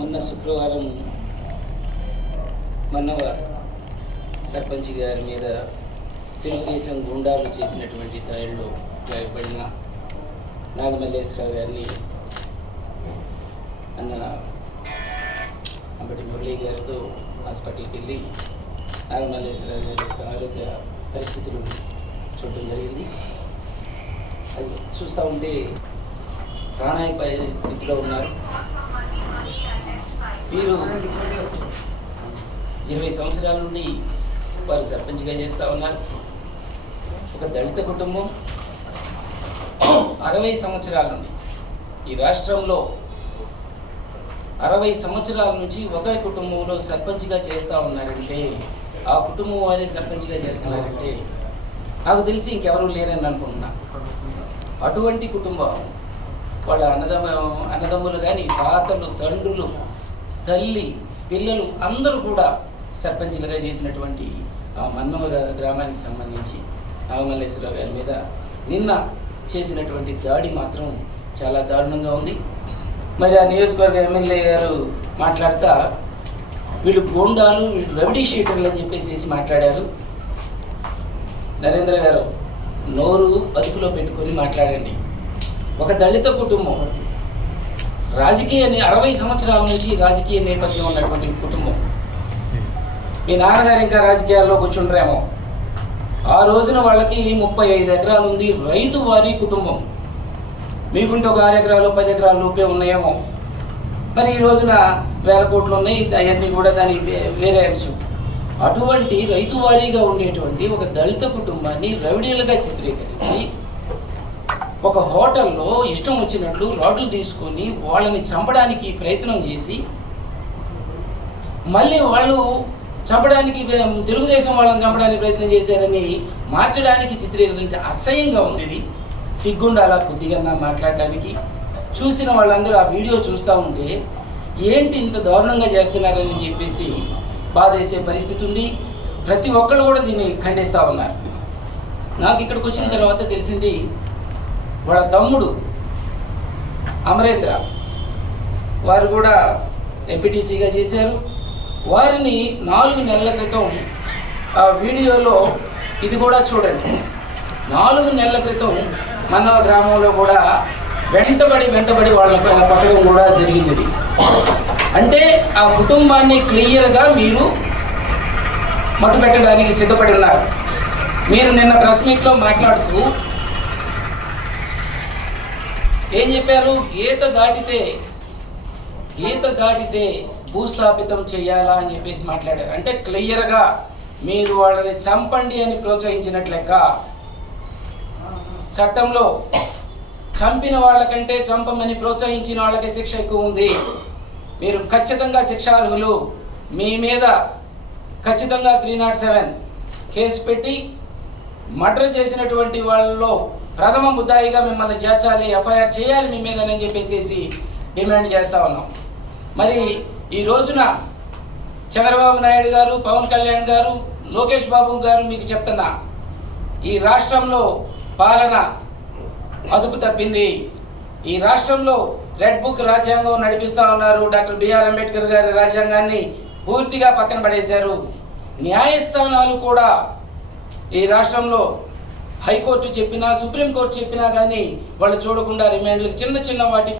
మొన్న శుక్రవారం మన్నవ సర్పంచ్ గారి మీద తెలుగుదేశం గుండాలు చేసినటువంటి దాడిలో గాయపడిన నాగమల్లేశ్వరరావు గారిని అన్న అంబటి మురళీ గారితో హాస్పిటల్కి వెళ్ళి నాగమల్లేశ్వరరావు గారి యొక్క ఆరోగ్య పరిస్థితులు చూడడం జరిగింది. అది చూస్తూ ఉంటే ప్రాణాయ స్థితిలో ఉన్నారు. వీరు ఇరవై సంవత్సరాల నుండి వారు సర్పంచ్గా చేస్తూ ఉన్నారు. ఒక దళిత కుటుంబం. అరవై సంవత్సరాల నుండి ఈ రాష్ట్రంలో అరవై సంవత్సరాల నుంచి ఒకే కుటుంబంలో సర్పంచ్గా చేస్తూ ఉన్నారంటే ఆ కుటుంబం వారే సర్పంచ్గా చేస్తున్నారంటే నాకు తెలిసి ఇంకెవరూ లేరని అనుకుంటున్నా. అటువంటి కుటుంబం వాళ్ళ అన్నదమ్మ అన్నదమ్ములు కానీ తాతలు తండ్రులు తల్లి పిల్లలు అందరూ కూడా సర్పంచ్లుగా చేసినటువంటి ఆ మన్నమ గ్రామానికి సంబంధించి నాగమల్లేశ్వరరావు గారి మీద నిన్న చేసినటువంటి దాడి మాత్రం చాలా దారుణంగా ఉంది. మరి ఆ నియోజకవర్గ ఎమ్మెల్యే గారు మాట్లాడుతా వీళ్ళు గోండాలు వీళ్ళు రెవడీ షీటర్లు అని చెప్పేసి మాట్లాడారు. నరేంద్ర గారు నోరు అదుపులో పెట్టుకొని మాట్లాడండి. ఒక దళిత కుటుంబం రాజకీయ అరవై సంవత్సరాల నుంచి రాజకీయ నేపథ్యం ఉన్నటువంటి కుటుంబం. మీ నాన్నగారు ఇంకా రాజకీయాల్లో కూర్చుంటారేమో ఆ రోజున వాళ్ళకి ముప్పై ఐదు ఎకరాలు ఉంది రైతు వారి కుటుంబం. మీకుంటే ఒక ఆరు ఎకరాలు పది ఎకరాలు లోపే ఉన్నాయేమో. మరి ఈ రోజున వేల కోట్లు ఉన్నాయి అవన్నీ కూడా దాని వేరే అంశం. అటువంటి రైతు వారీగా ఉండేటువంటి ఒక దళిత కుటుంబాన్ని రౌడీలుగా చిత్రీకరించి ఒక హోటల్లో ఇష్టం వచ్చినట్లు రాడ్లు తీసుకొని వాళ్ళని చంపడానికి ప్రయత్నం చేసి మళ్ళీ వాళ్ళు చంపడానికి తెలుగుదేశం వాళ్ళని చంపడానికి ప్రయత్నం చేశారని మార్చడానికి చిత్రీకరించి అసహ్యంగా ఉంది సిగ్గుండాల కొద్దిగా మాట్లాడడానికి? చూసిన వాళ్ళందరూ ఆ వీడియో చూస్తూ ఉంటే ఏంటి ఇంత దారుణంగా చేస్తున్నారని చెప్పేసి బాధేసే పరిస్థితి ఉంది. ప్రతి ఒక్కళ్ళు కూడా దీన్ని ఖండిస్తూ ఉన్నారు. నాకు ఇక్కడికి వచ్చిన తర్వాత తెలిసింది వాళ్ళ తమ్ముడు అమరేంద్ర. వారు కూడా ఎంపీటీసీగా చేశారు. వారిని నాలుగు నెలల క్రితం ఆ వీడియోలో ఇది కూడా చూడండి. నాలుగు నెలల క్రితం మన్నవ గ్రామంలో కూడా వెంటబడి వెంటబడి వాళ్ళ పట్టడం కూడా జరిగింది అంటే ఆ కుటుంబాన్ని క్లియర్గా మీరు మట్టు పెట్టడానికి సిద్ధపడి ఉన్నారు. మీరు నిన్న ప్రెస్ మీట్లో మాట్లాడుతూ ఏం చెప్పారు? గీత దాటితే గీత దాటితే భూస్థాపితం చేయాలా అని చెప్పేసి మాట్లాడారు. అంటే క్లియర్గా మీరు వాళ్ళని చంపండి అని ప్రోత్సహించినట్లెక్క చట్టంలో చంపిన వాళ్ళకంటే చంపమని ప్రోత్సహించిన వాళ్ళకి శిక్ష ఎక్కువ ఉంది. మీరు ఖచ్చితంగా శిక్షార్హులు. మీ మీద ఖచ్చితంగా త్రీ నాట్ సెవెన్ కేసు పెట్టి మర్డర్ చేసినటువంటి వాళ్ళలో ప్రథమ ముద్దాయిగా మిమ్మల్ని చేర్చాలి ఎఫ్ఐఆర్ చేయాలి మీ మీద అని చెప్పేసి డిమాండ్ చేస్తా ఉన్నాం. మరి ఈ రోజున చంద్రబాబు నాయుడు గారు పవన్ కళ్యాణ్ గారు లోకేష్ బాబు గారు మీకు చెప్తున్నా ఈ రాష్ట్రంలో పాలన అదుపు తప్పింది. ఈ రాష్ట్రంలో రెడ్ బుక్ రాజ్యాంగం నడిపిస్తా ఉన్నారు. డాక్టర్ బిఆర్ అంబేద్కర్ గారి రాజ్యాంగాన్ని పూర్తిగా పక్కన పడేశారు. న్యాయస్థానాలు కూడా ఈ రాష్ట్రంలో హైకోర్టు చెప్పినా సుప్రీంకోర్టు చెప్పినా కానీ వాళ్ళు చూడకుండా రిమాండ్లకు చిన్న చిన్న వాటి